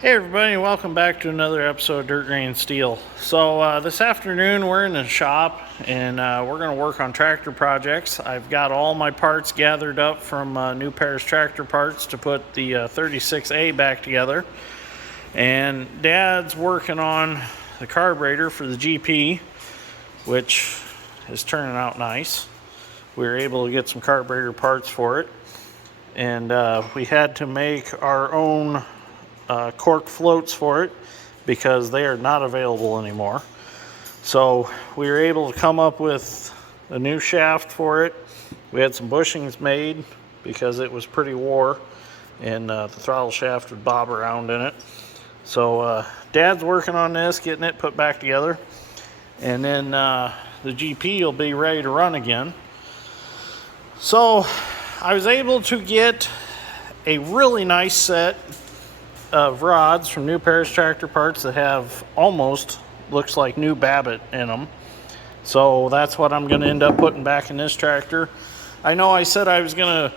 Hey everybody, welcome back to another episode of Dirt Grain Steel. So this afternoon we're in the shop and we're going to work on tractor projects. I've got all my parts gathered up from New Paris tractor parts to put the 36A back together. And Dad's working on the carburetor for the GP, which is turning out nice. We were able to get some carburetor parts for it. And we had to make our own cork floats for it because they are not available anymore. So we were able to come up with a new shaft for it. We had some bushings made because it was pretty wore and the throttle shaft would bob around in it. So Dad's working on this, getting it put back together, and then the GP will be ready to run again. So I was able to get a really nice set of rods from New Paris tractor parts that have almost looks like new Babbitt in them. So that's what I'm going to end up putting back in this tractor. I know I said I was going to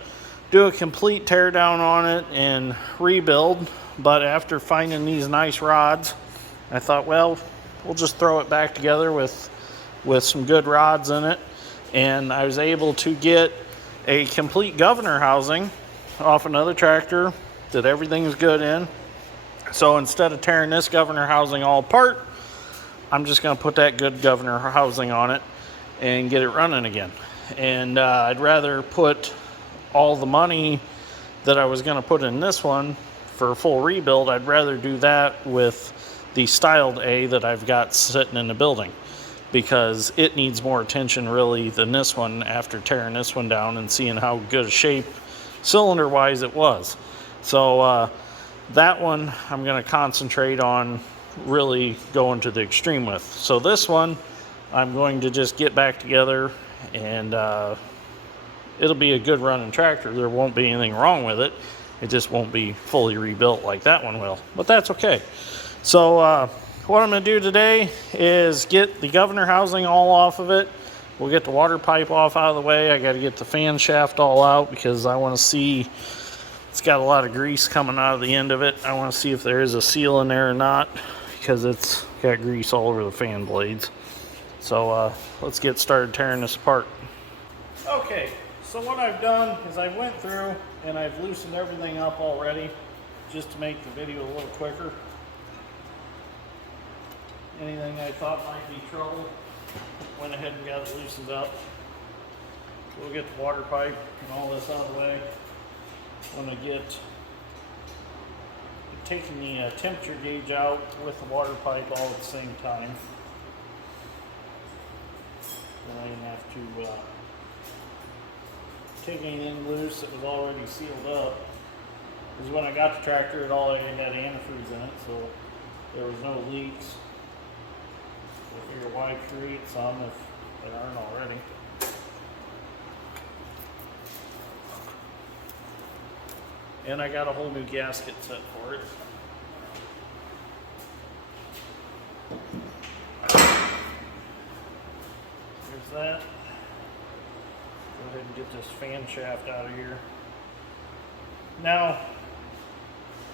do a complete tear down on it and rebuild, but after finding these nice rods, I thought, well, we'll just throw it back together with some good rods in it. And I was able to get a complete governor housing off another tractor that everything's good in. So instead of tearing this governor housing all apart, I'm just going to put that good governor housing on it and get it running again. And I'd rather put all the money that I was going to put in this one for a full rebuild, I'd rather do that with the styled A that I've got sitting in the building, because it needs more attention really than this one after tearing this one down and seeing how good a shape cylinder wise it was. So that one I'm going to concentrate on really going to the extreme with. So this one I'm going to just get back together and it'll be a good running tractor. There won't be anything wrong with it. It just won't be fully rebuilt like that one will, but that's okay. So what I'm going to do today is get the governor housing all off of it. We'll get the water pipe off out of the way. I got to get the fan shaft all out because I want to see. It's got a lot of grease coming out of the end of it. I want to see if there is a seal in there or not, because it's got grease all over the fan blades. So let's get started tearing this apart. Okay, so what I've done is I went through and I've loosened everything up already just to make the video a little quicker. Anything I thought might be trouble, went ahead and got it loosened up. We'll get the water pipe and all this out of the way. I'm going to get taking the temperature gauge out with the water pipe all at the same time. Then I didn't have to take anything loose that was already sealed up. Because when I got the tractor, it already had antifreeze in it, so there was no leaks. So I figure why create some if they aren't already. And I got a whole new gasket set for it. There's that. Go ahead and get this fan shaft out of here. Now,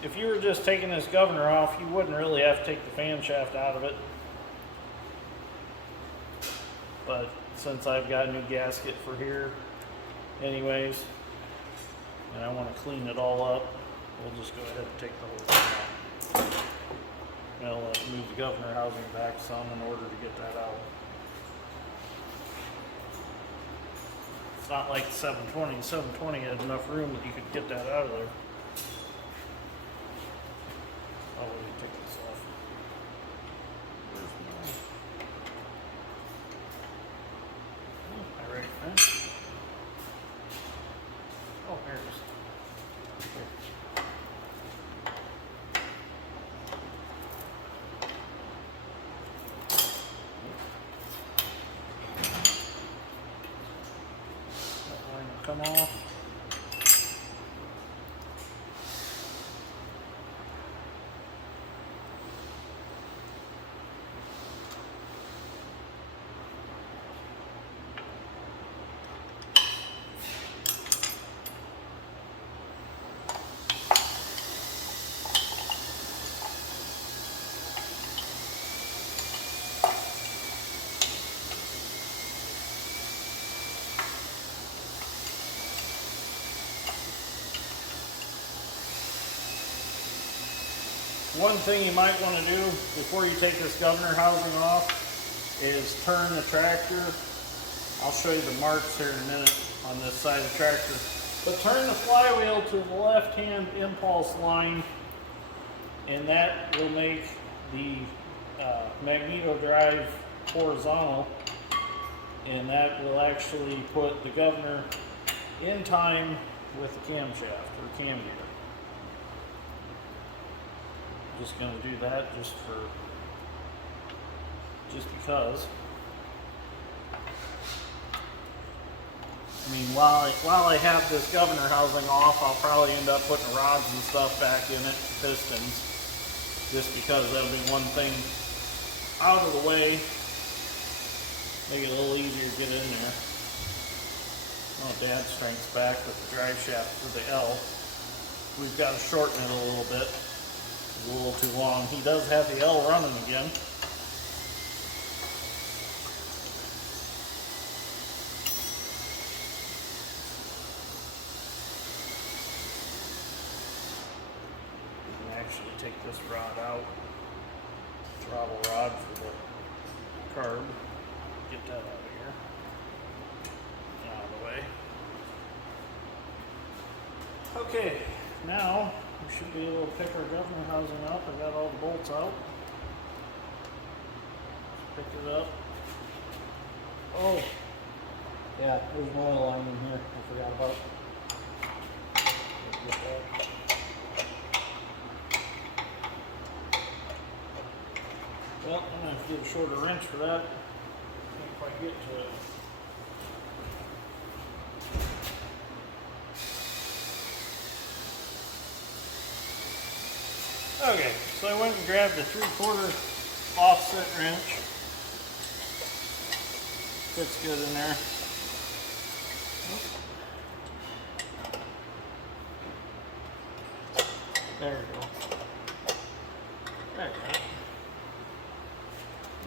if you were just taking this governor off, you wouldn't really have to take the fan shaft out of it. But since I've got a new gasket for here anyways, and I want to clean it all up, we'll just go ahead and take the whole thing out. And I'll move the governor housing back some in order to get that out. It's not like the 720. The 720 had enough room that you could get that out of there. Oh, let me take this off. Where's my ready, man? Oh, here it is. That line will come off. One thing you might want to do before you take this governor housing off is turn the tractor. I'll show you the marks here in a minute on this side of the tractor. But turn the flywheel to the left-hand impulse line, and that will make the magneto drive horizontal, and that will actually put the governor in time with the camshaft or cam gear. I'm just going to do that just because. I mean, while I have this governor housing off, I'll probably end up putting rods and stuff back in it, pistons, just because that'll be one thing out of the way, make it a little easier to get in there. Oh, Dad's strength's back with the drive shaft for the L. We've got to shorten it a little bit. It's a little too long. He does have the L running again. Take this rod out, throttle rod for the carb, get that out of here, out of the way. Okay, now we should be able to pick our governor housing up. I got all the bolts out. Pick it up. Oh, yeah, there's an oil line in here I forgot about. Get that. Well, I'm going to have to get a shorter wrench for that. Can't quite get to it. Okay, so I went and grabbed a 3/4 offset wrench. Fits good in there. There we go. There we go.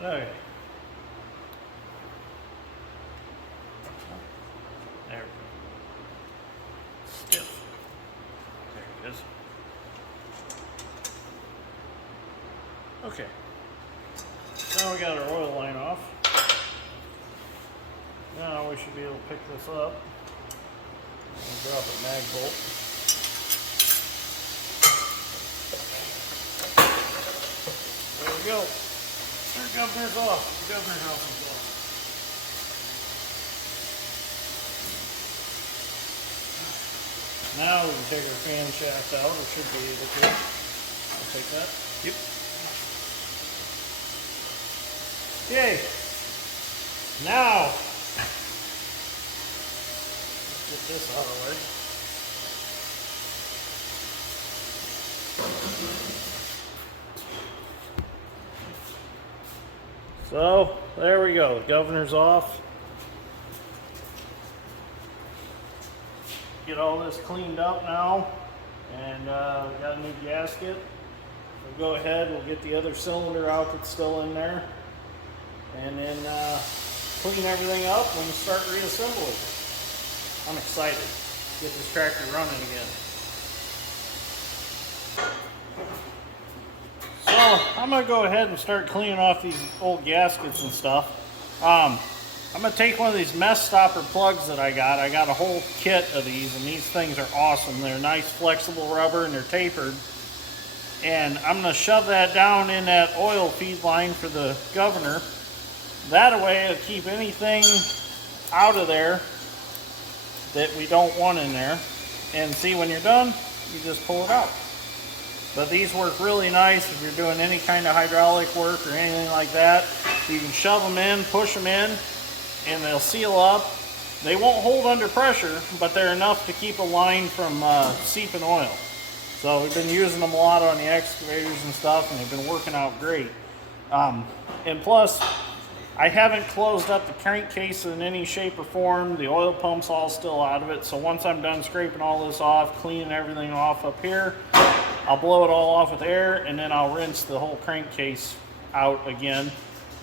Okay. There we go. Stiff. There it is. Okay. Now we got our oil line off. Now we should be able to pick this up and drop a mag bolt. There we go. Our governor's off. The governor housing's off. Now we can take our fan shaft out, or should be able to. I'll take that. Yep. Okay. Now, let's get this out of the way. So, there we go. The governor's off. Get all this cleaned up now. And we got a new gasket. We'll go ahead, we'll get the other cylinder out that's still in there. And then clean everything up and start reassembling. I'm excited to get this tractor running again. So I'm going to go ahead and start cleaning off these old gaskets and stuff. I'm going to take one of these mess stopper plugs that I got. I got a whole kit of these, and these things are awesome. They're nice flexible rubber and they're tapered. And I'm going to shove that down in that oil feed line for the governor. That way it'll keep anything out of there that we don't want in there. And see, when you're done, you just pull it out. But these work really nice if you're doing any kind of hydraulic work or anything like that. So you can shove them in, push them in, and they'll seal up. They won't hold under pressure, but they're enough to keep a line from seeping oil. So we've been using them a lot on the excavators and stuff, and they've been working out great. And plus, I haven't closed up the crankcase in any shape or form. The oil pump's all still out of it. So once I'm done scraping all this off, cleaning everything off up here, I'll blow it all off with air, and then I'll rinse the whole crankcase out again.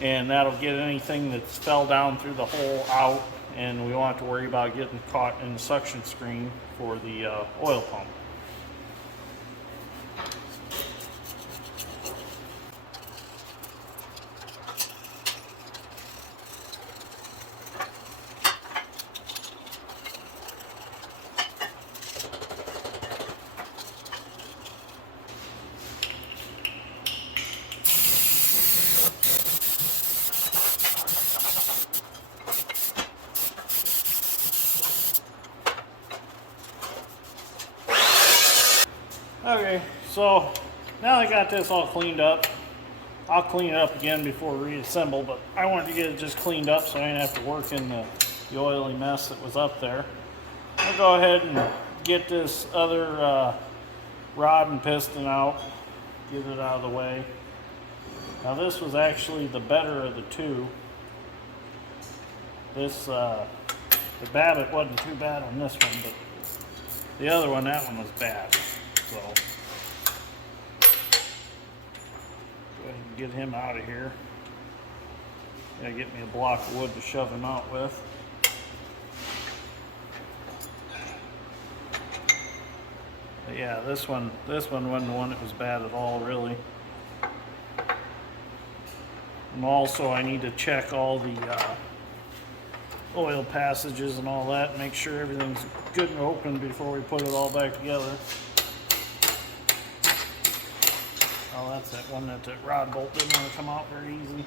And that'll get anything that's fell down through the hole out, and we won't have to worry about getting caught in the suction screen for the oil pump. So now I got this all cleaned up. I'll clean it up again before we reassemble, but I wanted to get it just cleaned up so I didn't have to work in the oily mess that was up there. I'll go ahead and get this other rod and piston out, get it out of the way. Now this was actually the better of the two. This, the Babbitt wasn't too bad on this one, but the other one, that one was bad. So, go ahead and get him out of here. Gotta get me a block of wood to shove him out with. But yeah, this one wasn't the one that was bad at all, really. And also, I need to check all the oil passages and all that, make sure everything's good and open before we put it all back together. Oh, that's that one that rod bolt didn't want to come out very easy.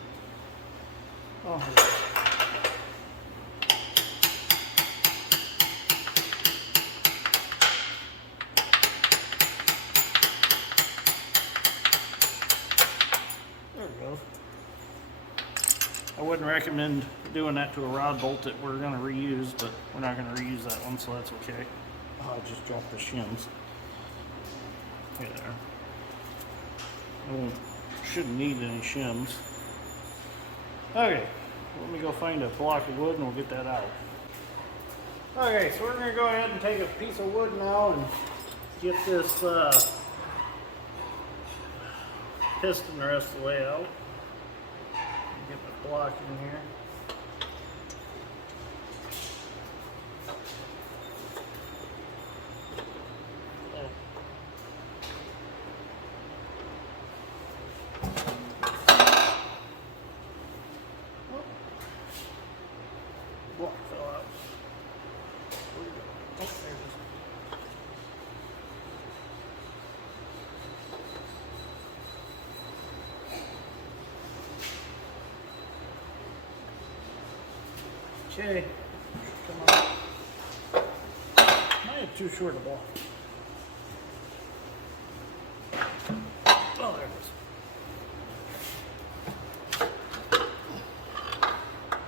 Oh. There we go. I wouldn't recommend doing that to a rod bolt that we're going to reuse, but we're not going to reuse that one, so that's okay. Oh, I just dropped the shims. Hey there. Shouldn't need any shims. Okay, let me go find a block of wood and we'll get that out. Okay, so we're going to go ahead and take a piece of wood now and get this piston the rest of the way out. Get my block in here. Block fell out. Where'd it go? Oh, there it is. Okay, come on. I have too short a block. Oh, there it is.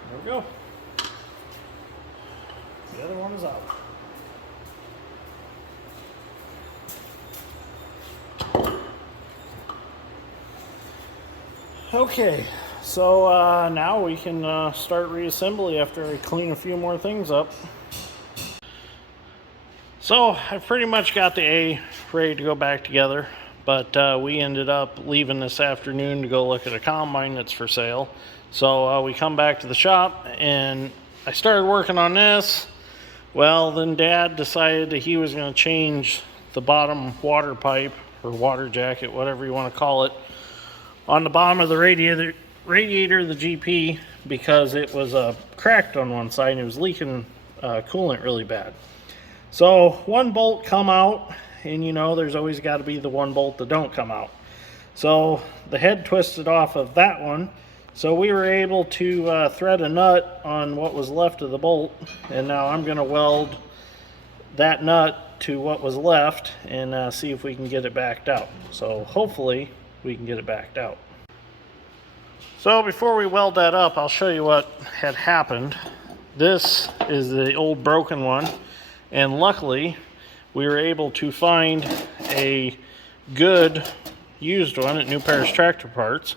There we go. The other one is out. Okay, so now we can start reassembly after I clean a few more things up. So I pretty much got the A ready to go back together, but we ended up leaving this afternoon to go look at a combine that's for sale. So we come back to the shop and I started working on this. Well, then Dad decided that he was going to change the bottom water pipe or water jacket, whatever you want to call it, on the bottom of the radiator of the GP because it was cracked on one side and it was leaking coolant really bad. So one bolt come out, and you know there's always got to be the one bolt that don't come out. So the head twisted off of that one, so we were able to thread a nut on what was left of the bolt, and now I'm going to weld that nut to what was left and see if we can get it backed out. So hopefully we can get it backed out. So before we weld that up, I'll show you what had happened. This is the old broken one, and luckily we were able to find a good used one at New Paris Tractor Parts,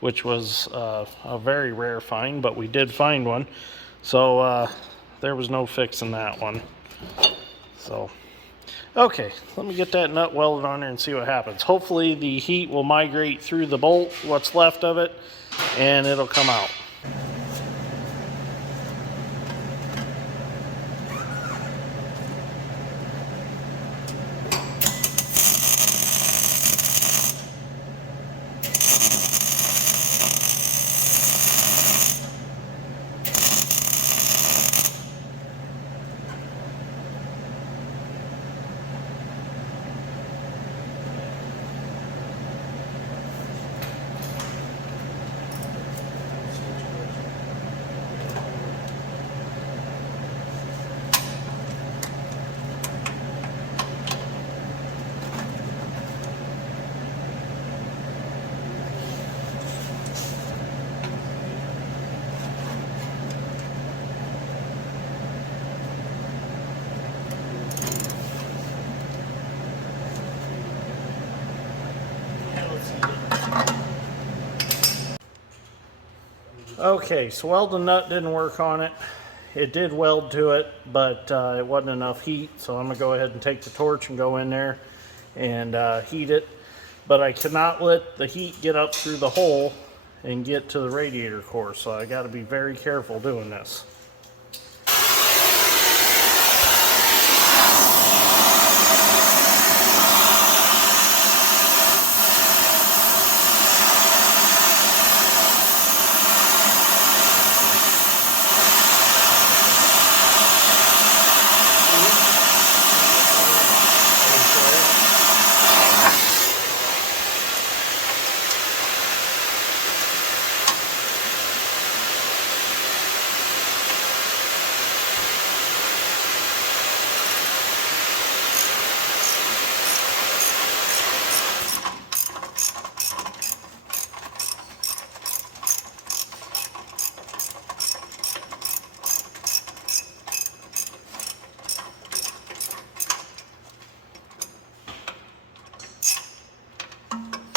which was a very rare find, but we did find one. So there was no fixing that one. So okay, let me get that nut welded on there and see what happens. Hopefully the heat will migrate through the bolt, what's left of it, and it'll come out. Okay, so welding nut didn't work on it. It did weld to it, but it wasn't enough heat, so I'm gonna go ahead and take the torch and go in there and heat it. But I cannot let the heat get up through the hole and get to the radiator core, so I gotta be very careful doing this.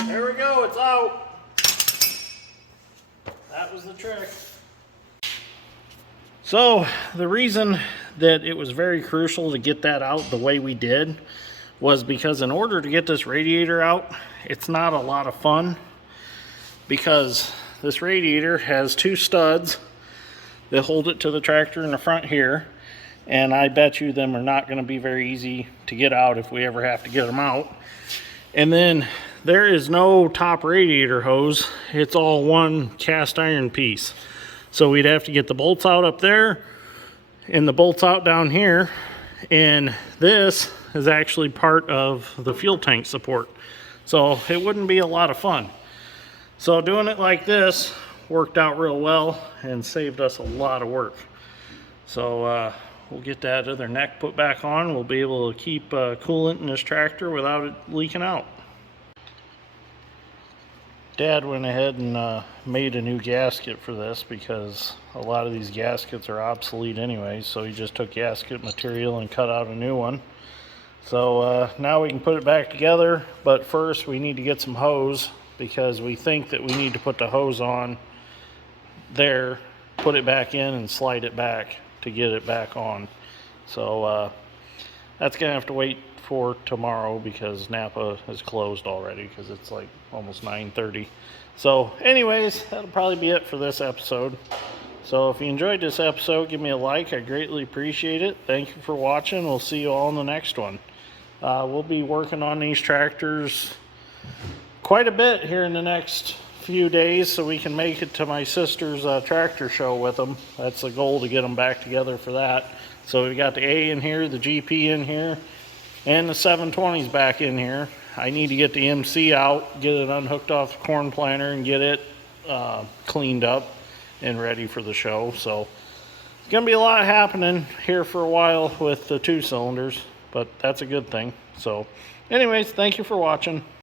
There we go, it's out. That was the trick. So the reason that it was very crucial to get that out the way we did was because in order to get this radiator out, it's not a lot of fun, because this radiator has two studs that hold it to the tractor in the front here, and I bet you them are not going to be very easy to get out if we ever have to get them out. And then there is no top radiator hose, it's all one cast iron piece. So we'd have to get the bolts out up there and the bolts out down here, and this is actually part of the fuel tank support. So it wouldn't be a lot of fun. So doing it like this worked out real well and saved us a lot of work. So we'll get that other neck put back on. We'll be able to keep coolant in this tractor without it leaking out. Dad went ahead and made a new gasket for this because a lot of these gaskets are obsolete anyway, so he just took gasket material and cut out a new one. So now we can put it back together, but first we need to get some hose, because we think that we need to put the hose on there, put it back in and slide it back to get it back on. So that's gonna have to wait for tomorrow because Napa is closed already, because it's like almost 9:30. So anyways, that'll probably be it for this episode. So if you enjoyed this episode, give me a like. I greatly appreciate it. Thank you for watching. We'll see you all in the next one. We'll be working on these tractors quite a bit here in the next few days, so we can make it to my sister's tractor show with them. That's the goal, to get them back together for that. So we got the A in here, the GP in here, and the 720s back in here. I need to get the MC out, get it unhooked off the corn planter, and get it cleaned up and ready for the show. So it's gonna be a lot happening here for a while with the 2 cylinders, but that's a good thing. So anyways, thank you for watching.